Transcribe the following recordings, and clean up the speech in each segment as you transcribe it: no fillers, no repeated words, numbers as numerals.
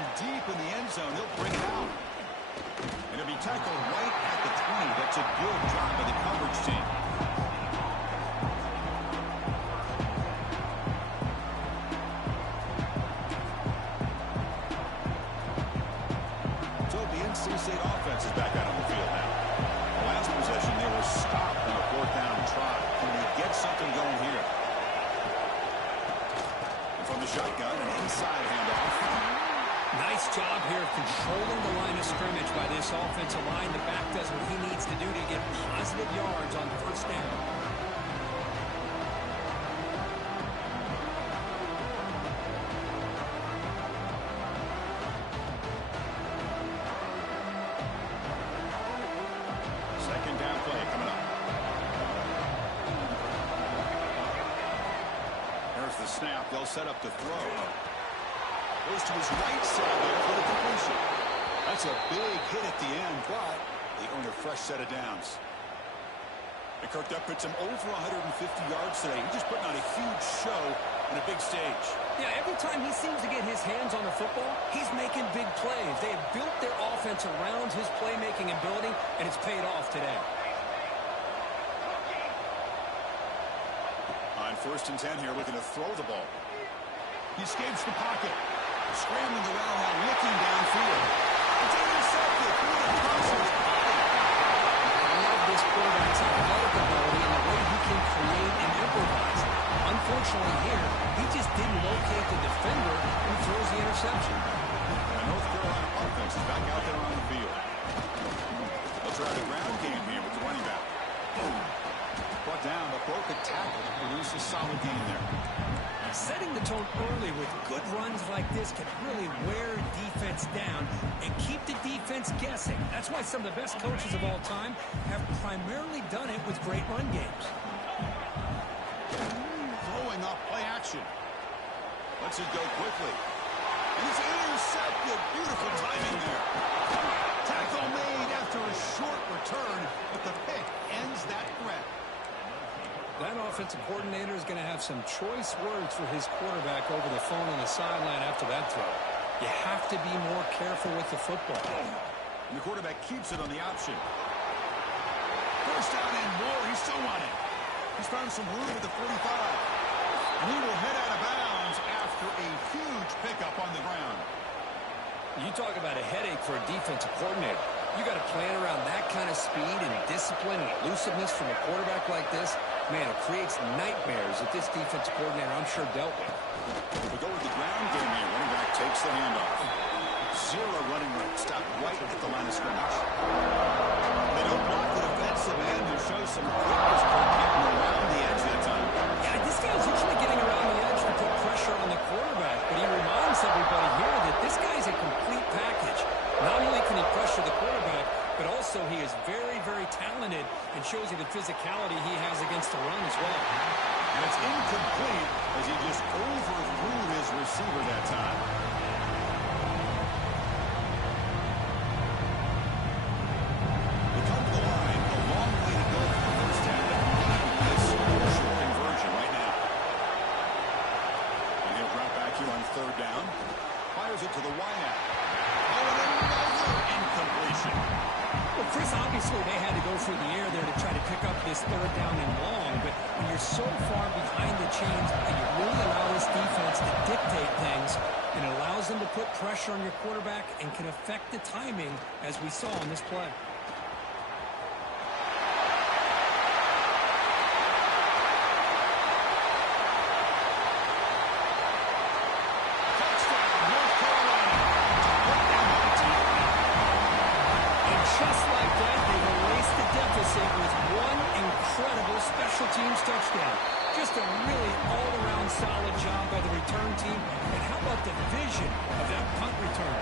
from deep in the end zone. He'll bring it out. And it'll be tackled right at the 20. That's a good job by the coverage team. So the NC State offense is back out on the field now. The last possession, they were stopped on a 4th down try. Can we get something going here? And from the shotgun, an inside handoff. Nice job here of controlling the line of scrimmage by this offensive line. The back does what he needs to do to get positive yards on 1st down. Second down play coming up. There's the snap. They'll set up the throw. Goes to his right side there for the completion. That's a big hit at the end, but they earn a fresh set of downs. And Kirk, that puts him over 150 yards today. He's just putting on a huge show on a big stage. Yeah, every time he seems to get his hands on the football, he's making big plays. They have built their offense around his playmaking ability, and it's paid off today. On 1st and 10 here, looking to throw the ball. He escapes the pocket. Scrambling around now, looking downfield. It's intercepted. What a process. I love this quarterback's athletic ability and the way he can create and improvise. Unfortunately here, he just didn't locate the defender and throws the interception. And North Carolina offense is back out there on the field. They'll try the ground game here with the running back. Brought down, but broke a tackle to produce a solid gain there. Setting the tone early with good runs like this can really wear defense down and keep the defense guessing. That's why some of the best coaches of all time have primarily done it with great run games. Throwing off play action. Lets it go quickly. And it's intercepted. Beautiful timing there. Tackle made after a short return, but the pick ends that threat. That offensive coordinator is going to have some choice words for his quarterback over the phone on the sideline after that throw. You have to be more careful with the football. And the quarterback keeps it on the option. 1st down and more. He's still running. He's found some room at the 45. And he will head out of bounds after a huge pickup on the ground. You talk about a headache for a defensive coordinator. You got to plan around that kind of speed and discipline and elusiveness from a quarterback like this. Man, it creates nightmares that this defensive coordinator, I'm sure, dealt with. We go with the ground game here. Running back takes the handoff. Zero running room. Stop right at the line of scrimmage. They don't block the defensive end who shows some quickness for getting around the edge that time. Yeah, this guy's usually getting around the edge to put pressure on the quarterback, but he reminds everybody here that this guy's a complete package. Not only can he pressure the quarterback, but also he is very, very talented and shows you the physicality he has against the run as well. And it's incomplete as he just overthrew his receiver that time. We come to the line, a long way to go for the 1st down. This crucial conversion right now. And he'll drop back here on 3rd down. Fires it to the wideout. Oh, and another incompletion. Well, Chris, obviously they had to go through the air there to try to pick up this 3rd down and long, but when you're so far behind the chains and you really allow this defense to dictate things, it allows them to put pressure on your quarterback and can affect the timing, as we saw on this play. Touchdown. Just a really all-around solid job by the return team. And how about the vision of that punt return?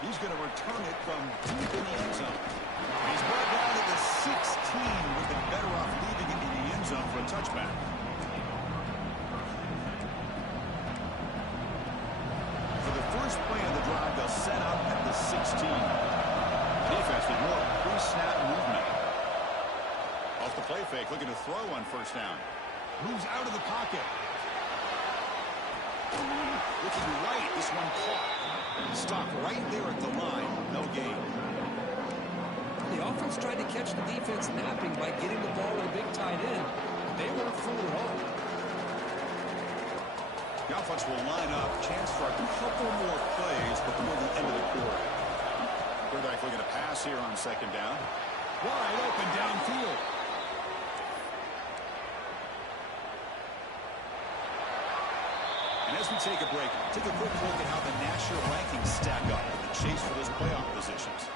He's going to return it from deep in the end zone. He's brought down to the 16. Would have been better off leaving it in the end zone for a touchback. For the first play of the drive, they'll set up at the 16. Defense with more pre-snap movement. Off the play fake, looking to throw on 1st down. Moves out of the pocket. Looking right. This one caught. Stop right there at the line. No gain. The offense tried to catch the defense napping by getting the ball to the big tight end. They weren't fooled at all. The offense will line up. Chance for a couple more plays before the end of the quarter. Quarterback looking to pass here on second down. Wide open downfield. And as we take a break, take a quick look at how the national rankings stack up in the chase for those playoff positions.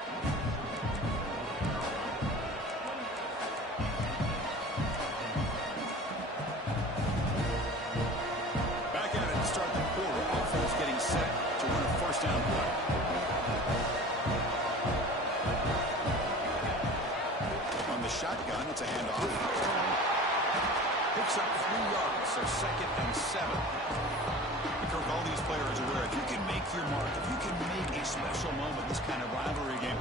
Back at it to start the quarter. Offense getting set to run a first down play. On the shotgun, it's a handoff. Picks up 3 yards, so 2nd and 7. Kirk, all these players are aware if you can make your mark, if you can make a special moment, this kind of rivalry game,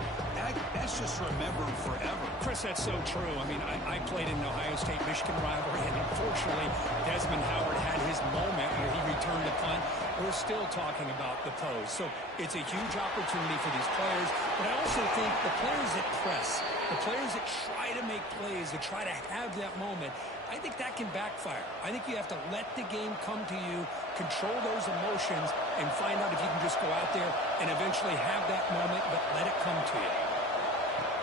that's just remembered forever. Chris, that's so true. I mean, I played in the Ohio State-Michigan rivalry, and unfortunately, Desmond Howard had his moment where he returned a punt. We're still talking about the pose. So it's a huge opportunity for these players, but I also think the players that press, the players that try to make plays, that try to have that moment, I think that can backfire. I think you have to let the game come to you, control those emotions, and find out if you can just go out there and eventually have that moment, but let it come to you.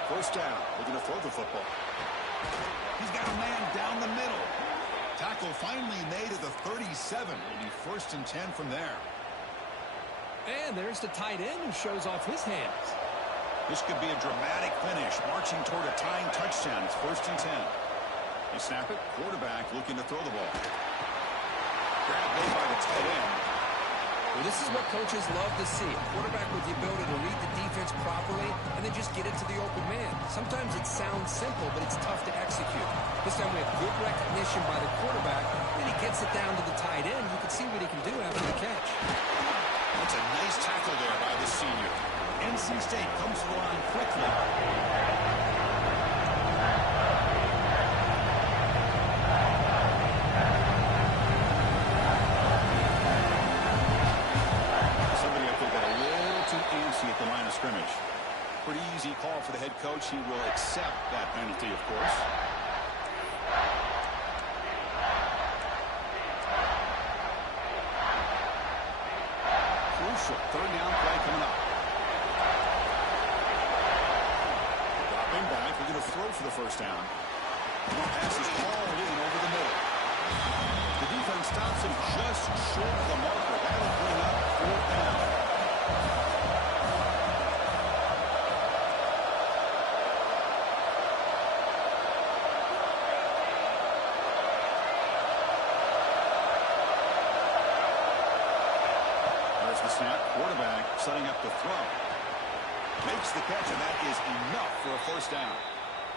First down. Looking to throw the football. He's got a man down the middle. Tackle finally made at the 37. Will be 1st and 10 from there. And there's the tight end who shows off his hands. This could be a dramatic finish, marching toward a tying touchdown. It's 1st and 10. They snap it. Quarterback looking to throw the ball. Grab made by the tight end. Well, this is what coaches love to see. A quarterback with the ability to read the defense properly and then just get it to the open man. Sometimes it sounds simple, but it's tough to execute. This time we have good recognition by the quarterback. Then he gets it down to the tight end. You can see what he can do after the catch. That's a nice tackle there by the senior. NC State comes to the line quickly. At the line of scrimmage. Pretty easy call for the head coach. He will accept that penalty, of course. Crucial 3rd down play coming up. Dropping back. We're going to throw for the 1st down. The pass is hauled in over the middle. The defense stops him just short of the marker. That'll bring up 4th down. Snap, quarterback setting up the throw. Makes the catch, and that is enough for a 1st down.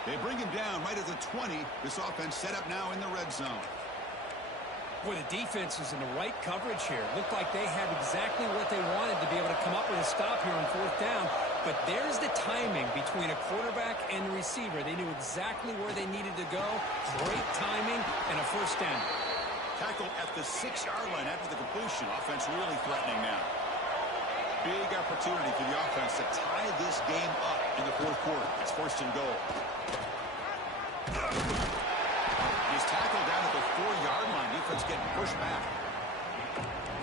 They bring him down right at the 20. This offense set up now in the red zone. Boy, the defense is in the right coverage here. Looked like they had exactly what they wanted to be able to come up with a stop here on 4th down. But there's the timing between a quarterback and the receiver. They knew exactly where they needed to go. Great timing and a 1st down. Tackled at the 6-yard line after the completion. Offense really threatening now. Big opportunity for the offense to tie this game up in the 4th quarter. It's 1st and goal. He's tackled down at the 4-yard line. Defense getting pushed back.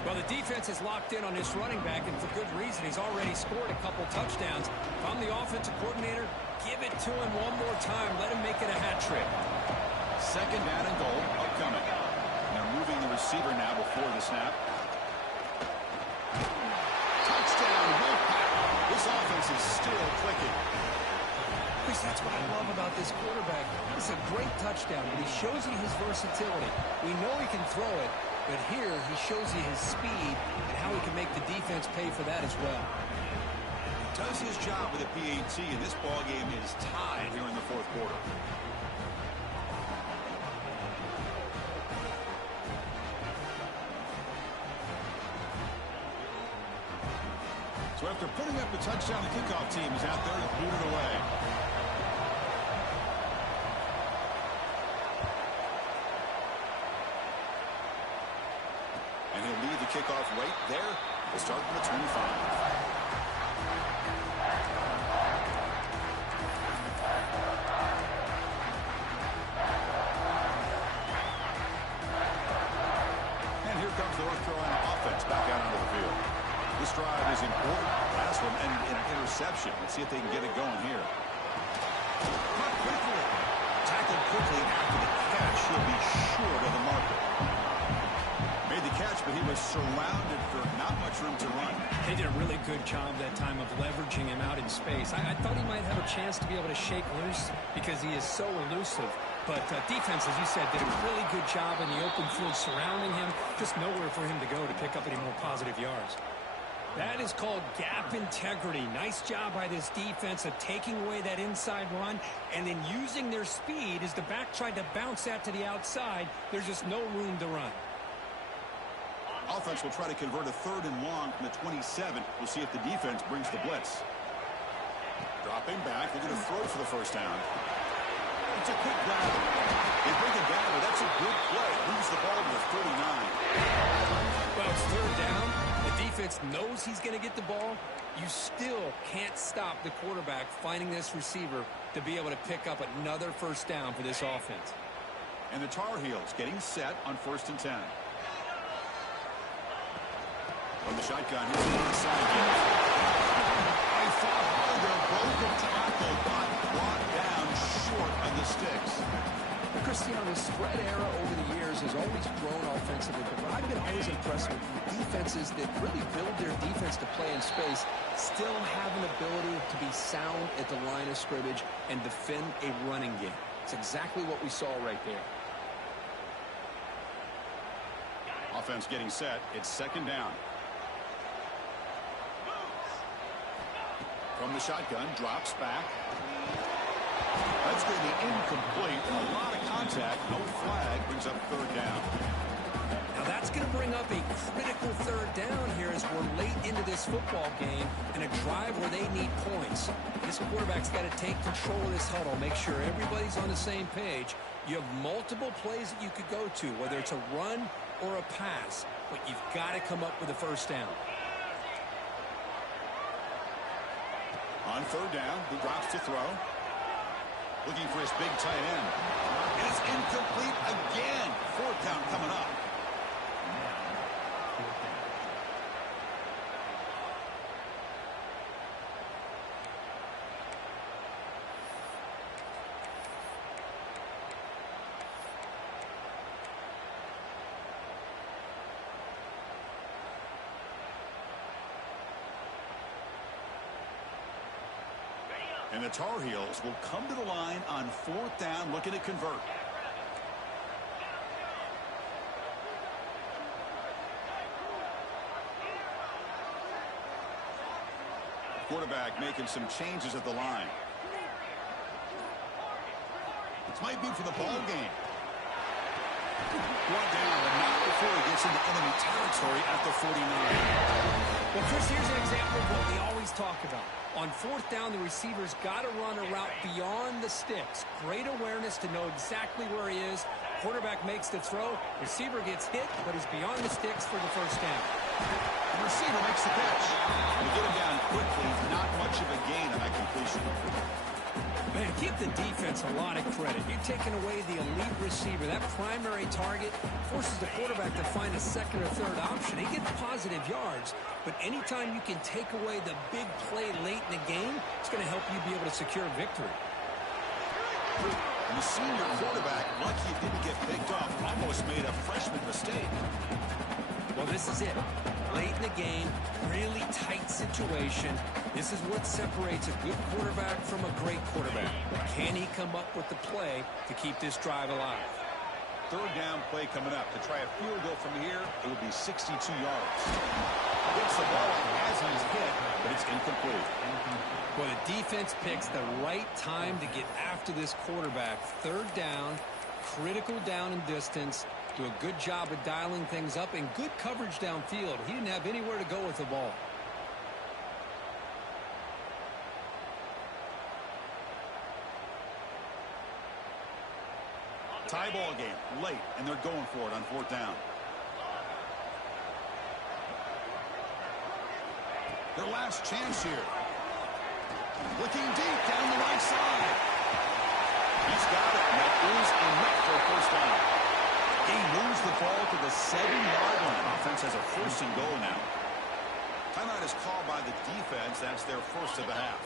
Well, the defense is locked in on this running back, and for good reason. He's already scored a couple touchdowns. If I'm the offensive coordinator, give it to him one more time. Let him make it a hat trick. 2nd down and goal upcoming. They're moving the receiver now before the snap. Touchdown, Wolfpack. This offense is still clicking. Chris, that's what I love about this quarterback. It's a great touchdown, but he shows you his versatility. We know he can throw it, but here he shows you his speed and how he can make the defense pay for that as well. Does his job with a PAT, and this ball game is tied here in the 4th quarter. So after putting up a touchdown, the kickoff team is out there to boot it away. be the kickoff right there. We'll start from the 25. North Carolina offense back out onto the field. This drive is important. Last one ended in an interception. Let's see if they can get it going here. Caught quickly. Tackled quickly after the catch. He'll be short of the marker. Made the catch, but he was surrounded for not much room to run. They did a really good job that time of leveraging him out in space. I thought he might have a chance to be able to shake loose because he is so elusive. But defense, as you said, did a really good job in the open field surrounding him. Just nowhere for him to go to pick up any more positive yards. That is called gap integrity. Nice job by this defense of taking away that inside run and then using their speed as the back tried to bounce that to the outside. There's just no room to run. Offense will try to convert a 3rd and long from the 27. We'll see if the defense brings the blitz. Dropping back. They're going to throw for the first down. It's a quick grab. They bring it down, but that's a good play. Moves the ball to the 39. Well, it's 3rd down. The defense knows he's going to get the ball. You still can't stop the quarterback finding this receiver to be able to pick up another first down for this offense. And the Tar Heels getting set on 1st and 10. From the shotgun, here's the inside give. They fought harder, broke a tackle, but brought down short of the sticks. Cristiano, the spread era over the years has always grown offensively, but I've been always impressed with defenses that really build their defense to play in space, still have an ability to be sound at the line of scrimmage and defend a running game. It's exactly what we saw right there. Offense getting set. It's 2nd down. From the shotgun, drops back. That's going to be incomplete. A lot of contact. No flag. Brings up 3rd down. Now that's going to bring up a critical 3rd down here as we're late into this football game and a drive where they need points. This quarterback's got to take control of this huddle, make sure everybody's on the same page. You have multiple plays that you could go to, whether it's a run or a pass, but you've got to come up with a first down. On 3rd down, he drops to throw. Looking for his big tight end. And it's incomplete again. 4th down coming up. And the Tar Heels will come to the line on 4th down, looking to convert. Quarterback making some changes at the line. This might be for the ball game. Brought down, but not before he gets into enemy territory at the 49. Well, Chris, here's an example of what we always talk about. On 4th down, the receiver's got to run a route beyond the sticks. Great awareness to know exactly where he is. Quarterback makes the throw. Receiver gets hit, but is beyond the sticks for the first down. The receiver makes the catch. We get him down quickly. Not much of a gain on that completion. Man, give the defense a lot of credit. You're taking away the elite receiver. That primary target forces the quarterback to find a 2nd or 3rd option. He gets positive yards, but anytime you can take away the big play late in the game, it's going to help you be able to secure victory. And the senior quarterback, lucky it didn't get picked off, almost made a freshman mistake. Well, this is it. Late in the game, really tight situation. This is what separates a good quarterback from a great quarterback. Can he come up with the play to keep this drive alive? 3rd down play coming up. To try a field goal from here, it would be 62 yards. Gets the ball as he's hit, but it's incomplete. Well, the defense picks the right time to get after this quarterback. 3rd down, critical down and distance. Do a good job of dialing things up and good coverage downfield. He didn't have anywhere to go with the ball. Tie ball game late, and they're going for it on 4th down. Their last chance here. Looking deep down the right side. He's got it. And that is enough for a first down. He moves the ball to the 7-yard line. Offense has a first and goal now. Timeout is called by the defense. That's their first of the half.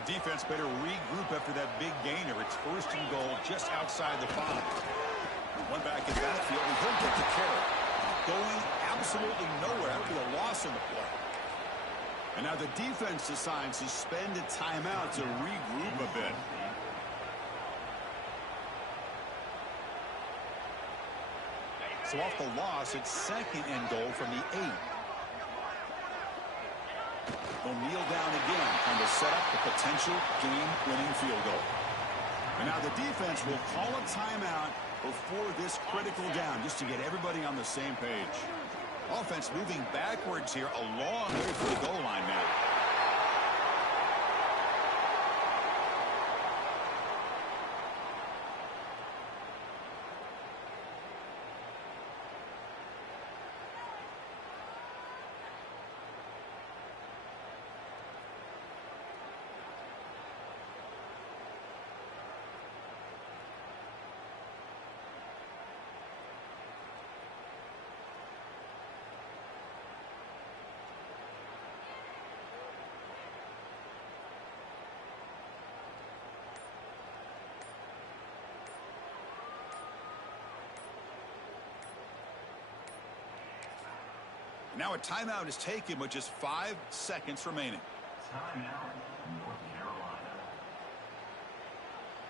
The defense better regroup after that big gainer. It's first and goal just outside the 5. One back in backfield, and he'll get the carry. Going absolutely nowhere. That'll be a loss in the play. And now the defense decides to spend a timeout to regroup a bit. So off the loss, it's second and goal from the 8. They'll kneel down again, trying to set up the potential game-winning field goal. And now the defense will call a timeout before this critical down, just to get everybody on the same page. Offense moving backwards here, a long way from the goal line now. Now a timeout is taken with just 5 seconds remaining.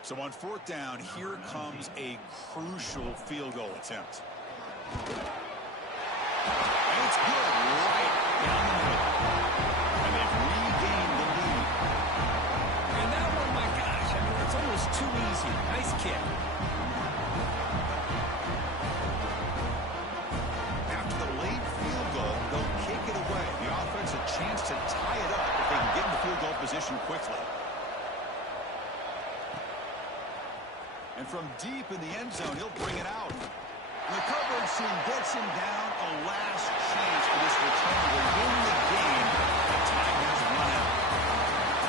So on fourth down, here comes a crucial field goal attempt. And it's good right down the middle. And they've regained the lead. And that one, my gosh, I mean, it's almost too easy. Nice kick. Chance to tie it up if they can get in the field goal position quickly. And from deep in the end zone, he'll bring it out. And the coverage team gets him down. A last chance for this return to win the game. The time has run out.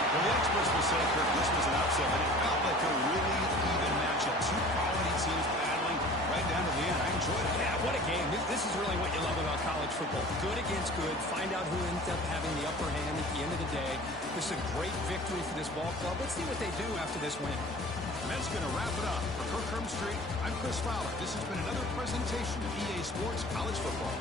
Well, the experts will say, Kirk, this was an upset, but it felt like a really even matchup. Two quality teams battling right down to the end. I enjoyed it. Yeah, what a game. This is really what you love about college football. Good against good. Find out who ends up having the upper hand at the end of the day. This is a great victory for this ball club. Let's see what they do after this win. And that's going to wrap it up. For Kirk Hermstreet, I'm Chris Fowler. This has been another presentation of EA Sports College Football.